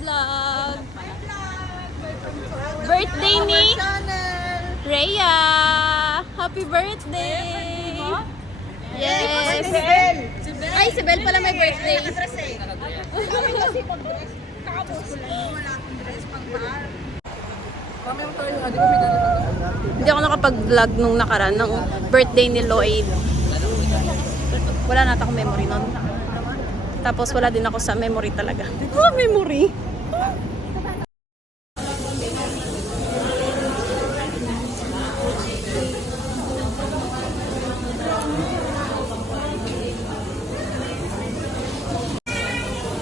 vlog! Birthday ni Rhea! Happy birthday! Yes! Ay, si Bel pala may birthday. Hindi ako nakapag-vlog nung nakaraan ng birthday ni Lloyd. Wala na akong memory nun. Tapos wala din ako sa memory talaga. Oh, memory!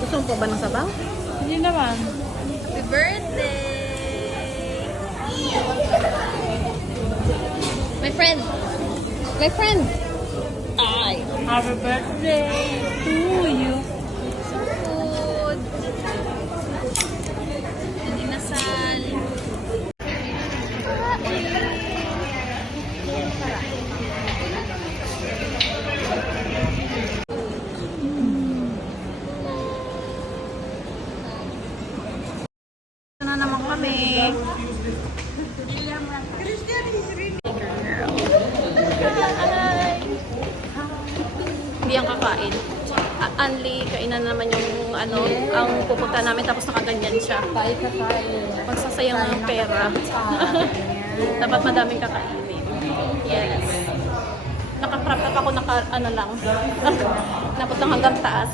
Gusto mo pa ba ng sabaw? Hindi naman. Happy birthday! My friend! My friend! Ay! Happy birthday to you. So good! Dinasal. Na naman kami. Hindi ang kakain. Anli, kainan naman yung ano, ang pupunta namin tapos nakaganyan siya. Magsasayang ng pera. Dapat madaming kakainin. Yes. Nakakrap up ako ano lang. Napot lang hanggang taas.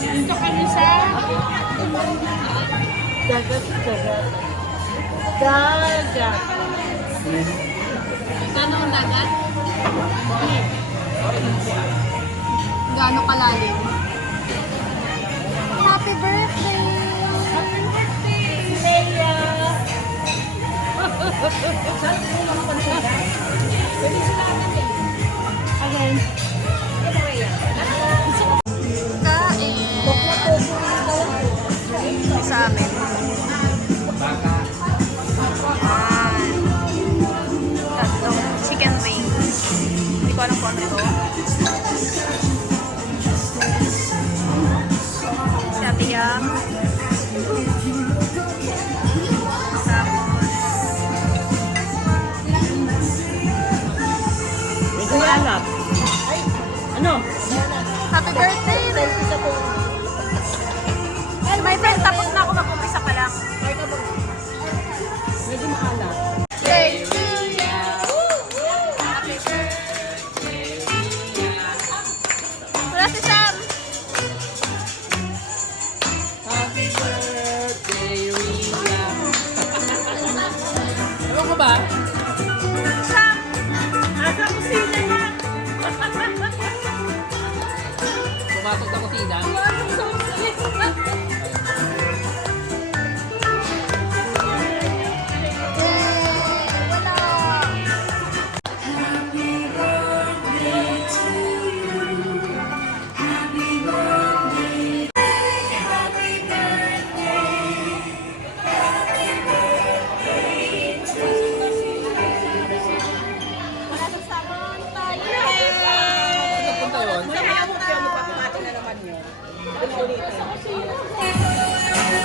Dito kami sa dagat. Gano'ng dagat? Gano'ng kalalim? Happy birthday! Happy birthday, Leia! Again. Kain! Sa amin. Tatlong chicken wings. Hindi ko alam kung ano ito. Si Ate Yam. Anak. Ano? Happy birthday! My friend, tapos na ako mag-umpisa pa lang. Medyo maalat. Birthday to you! Happy birthday! Wala si Sam! Happy birthday, Rhea! Ewan ko ba? Sam! Nasa kusina niya! Pumasok sa kusina? Pumasok sa kusina!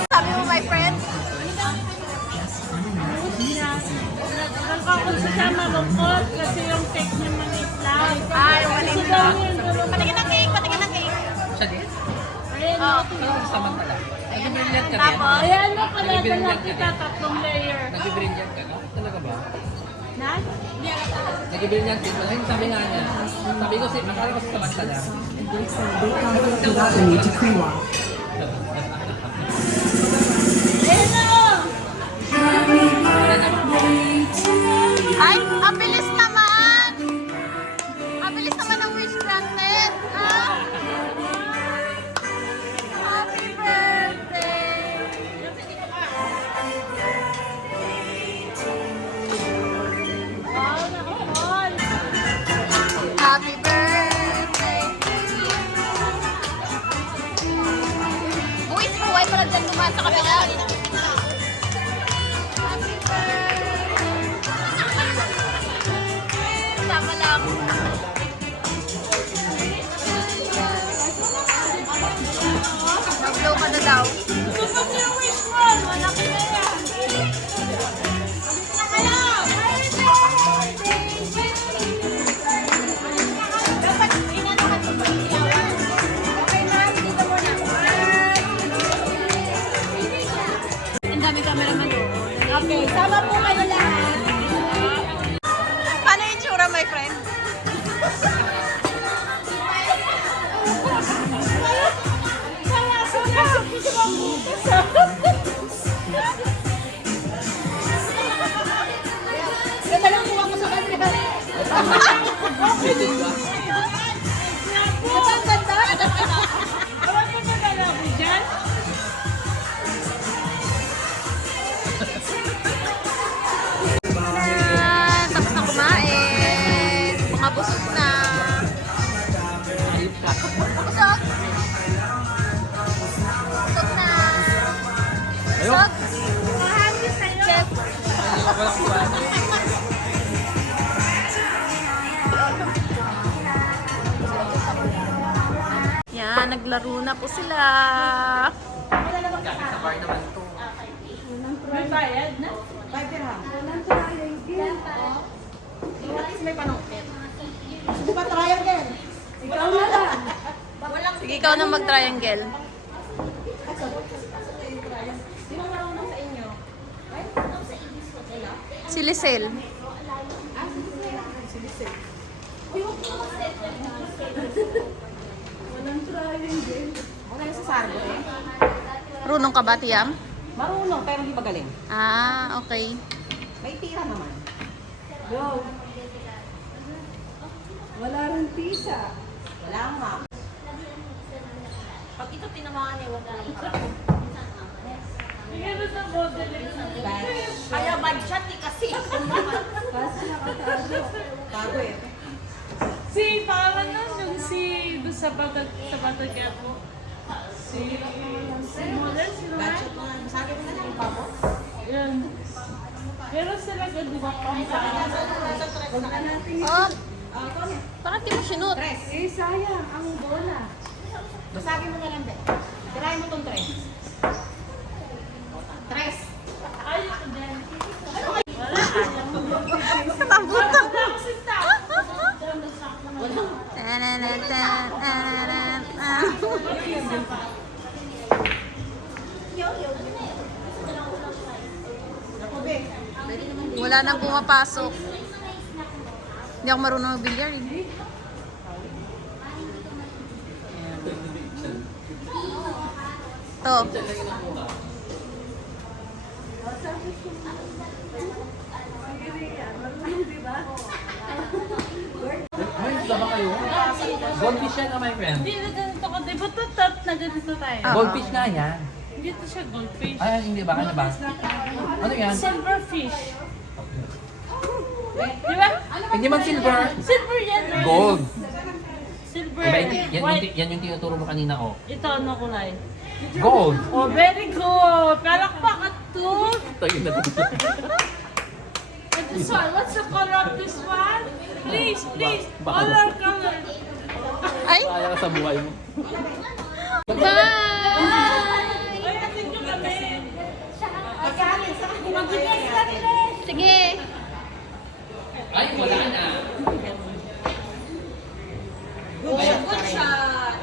Sabi mo, my friend? Nagkakakunsa siya malungkot kasi yung cake niya maliit lang. Ay, maliit Gusto daw lang. niya yung dalawang- Patingin ng cake, patingin ng cake. Siya din? Ayun, Oh. Parang samantala. Nag-brilliant ka din? Tapos, ayan na pala dala kita 3 layer. Nag-brilliant ka, no? Talaga ba? Na? Nag-brilliant din. Ay, sabi nga niya. Sabi ko, akala ko sa samantala. Ayun na oh! ay, ang bilis naman! Ang bilis naman ng wish granted. Ah? Happy birthday! Wow, nakapol! Happy birthday to you. dami cameraman doon. Okay, sama po kayo lahat. Paano yung tsura, my friend? Ganda lang po ako sa kanya. Pwede ba? Ang ganda. Parang ko na lang ako dyan. Tapos na kumain. Mga busog na. Ayup ka. Busog? Busog na. Ayun. Happy sa'yo. Chef. Wala akong kuwan. Yan, naglaro na po sila. Gamit sa bar naman to. May bayad na? Ikaw na lang. Sige, ikaw na mag-triangle. Si Lisel. Runong ka ba, Tiam? Marunong, pero hindi magaling. Ah, okay. May tira naman. Wala rin pisa. Wala nga. Pag ito tinamaan niya, huwag na lang harap. Meron sa modeling. Kaya budget kasi. Kasi nakatago. Tago eh. Si, parang yung si, doon sa Batagyan mo. Si model, sino nga? Budget mo nga. Sabi mo na lang yung pabo. Yan. Meron sila di ba pang Oh, parang di mo sinut. Eh, sayang, ang bola. Sabi mo na lang, be. Tirahin mo tong tres. Tres. Ay, then. Wala nang pumapasok. Hindi ako marunong mag-billiard. To. May isda ba kayo? Goldfish yan, my friend. Hindi na ganito ko. Di ba tatat na ganito tayo? Ah. Goldfish nga yan. Hindi to siya goldfish. Ay, hindi ba? Ano ba? Ano yan? Silverfish. Di ba? Hindi man silver. Silver yan. right? Gold. Silver. Diba, yan, White. yan yung tinuturo mo kanina, oh. Ito ano kulay? Gold. Oh, very good. Palakpakan to. Tayo na. And this one, what's the color of this one? Please, please. Baka- Color. Ay! Kaya ka sa buhay mo. Bye! Ay, atin nyo kami. Sige! Ay, wala na. Good shot.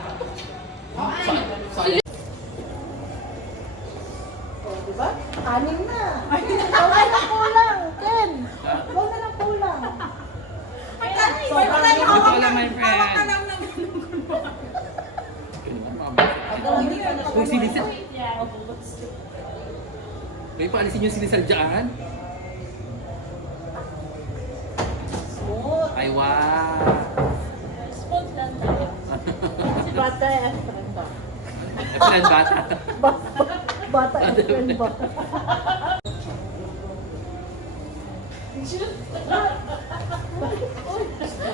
Sayang. Diba? Anim na. Wala na kulang. Ten. Wala na kulang. Wala na Ito pala, my friend. Uy, sinisal. Uy, paalisin yung sinisal dyan. Ay, wow. Spot lang tayo. Bata yan. Bata. Plan bata. Bata yan. Bata.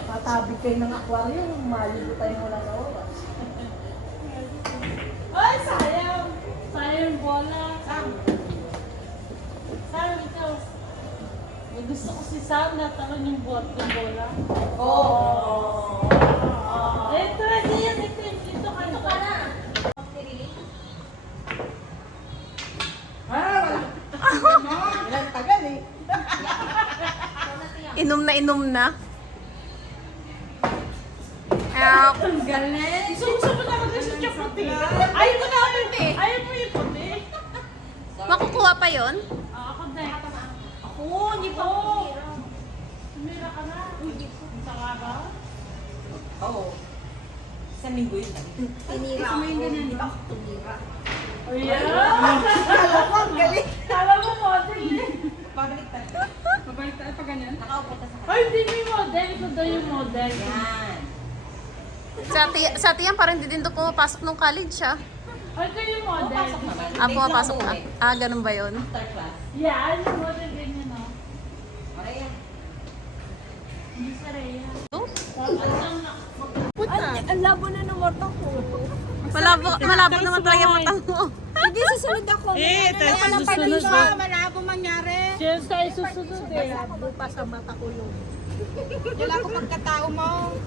Matabi kayo ng aquarium. Maligo tayo wala sa oras. Ay, sayang. Sayang yung bola. Sam, ikaw. May gusto ko si Sam na talon yung bola. Oh. Ito, ito yan. Ito ka na. Ilang tagal eh. Inom na inom na. Ah, Ang galing. Gusto mo na ako sa puti. Ayaw ko na puti. Ayaw mo yung puti. Makukuha pa yon? Ako next. Ako, hindi pa ako tumira. Tumira ka na. Sa araw? Oo. Isang linggo yun. Tinira ako. Hindi pa ako tumira. Oh, yeah. Kala ko, ang galing. Kala mo model eh. Pabaliktad. Mabalik tayo pa ganyan. Nakaupo ta sa kanya. Ay, hindi may model. Ito daw yung model. Yan. Sa tiyan parang hindi din doon pumapasok nung college siya. Ay, ito yung model. Pasok naman. Pumapasok na. Date lang Ganun ba yun? After class. Yan, yung model din yun, no? Okay yan. Hindi sa Rhea. Ang labo na ng mata ko. Malabo naman talaga yung matang mo. Hindi, susunod ako. Susunod siya. Malabo mangyari. Siya tayo susunod eh. Malabo pa sa mata ko yun. Wala ko pagkatao mo.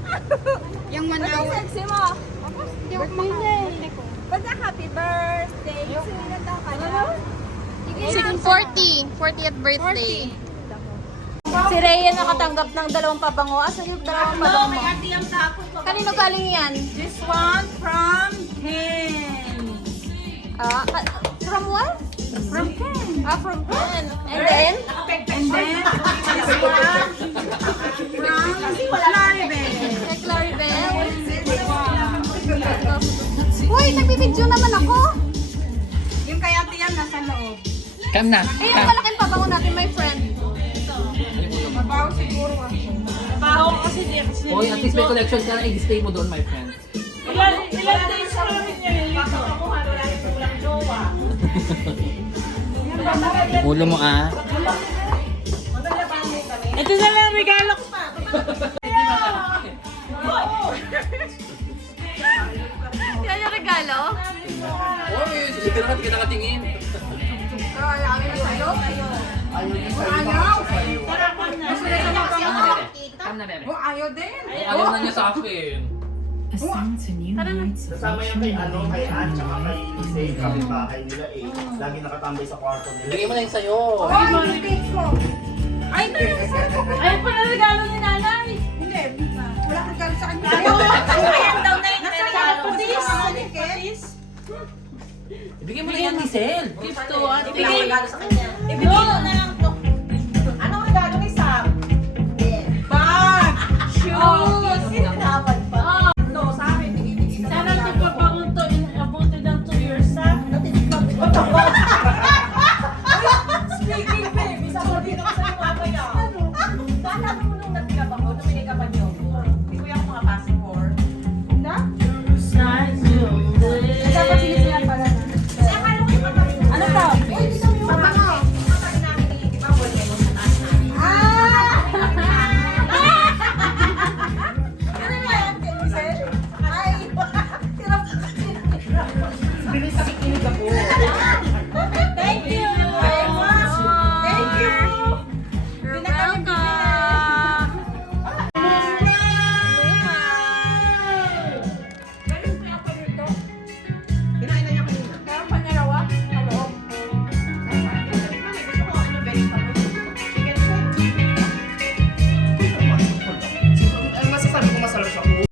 Yung manaw. Ano sexy mo? Hindi ako makakalimutan ko. Basta happy birthday. Sinunod ka na. 40th birthday. Si Rhea nakatanggap ng 2 pabango. Asan yung 2 pabango mo? Kanino galing yan? This one from Ken. From what? From Ken. From Ken. And then? And then, this one from Claribel. Kay Claribel. Uy, nagbibidyo naman ako. Yung kay Ate yan nasa loob. Come na. Eh, yung malaking pabango natin, my friend. Mabaho siguro ako. Baho ko kasi di kasi. Hoy, at least may collection ka na i-display mo doon, my friend. Ilan days pa rin niya yun. Ako nga, wala yung kulang jowa. Ulo mo ah. Ito na lang regalo ko. Yan yung regalo. Hoy, susunod ka, hindi ka nakatingin. Come na, bebe. Ayaw din. Ayaw na niya sa akin. Kasama yan kay kay Ann, tsaka kay Isay, kapitbahay nila eh. Lagi nakatambay sa kwarto nila. Bigay mo na yun sa'yo. Ay, yung cake ko. Ay, Ay, pala regalo ni nanay. hindi. Wala kang galing sa kanya. Ayan daw na yung regalo. Patis. Bigay mo na yan, Lisel. Gift to what? Ibigay regalo sa kanya.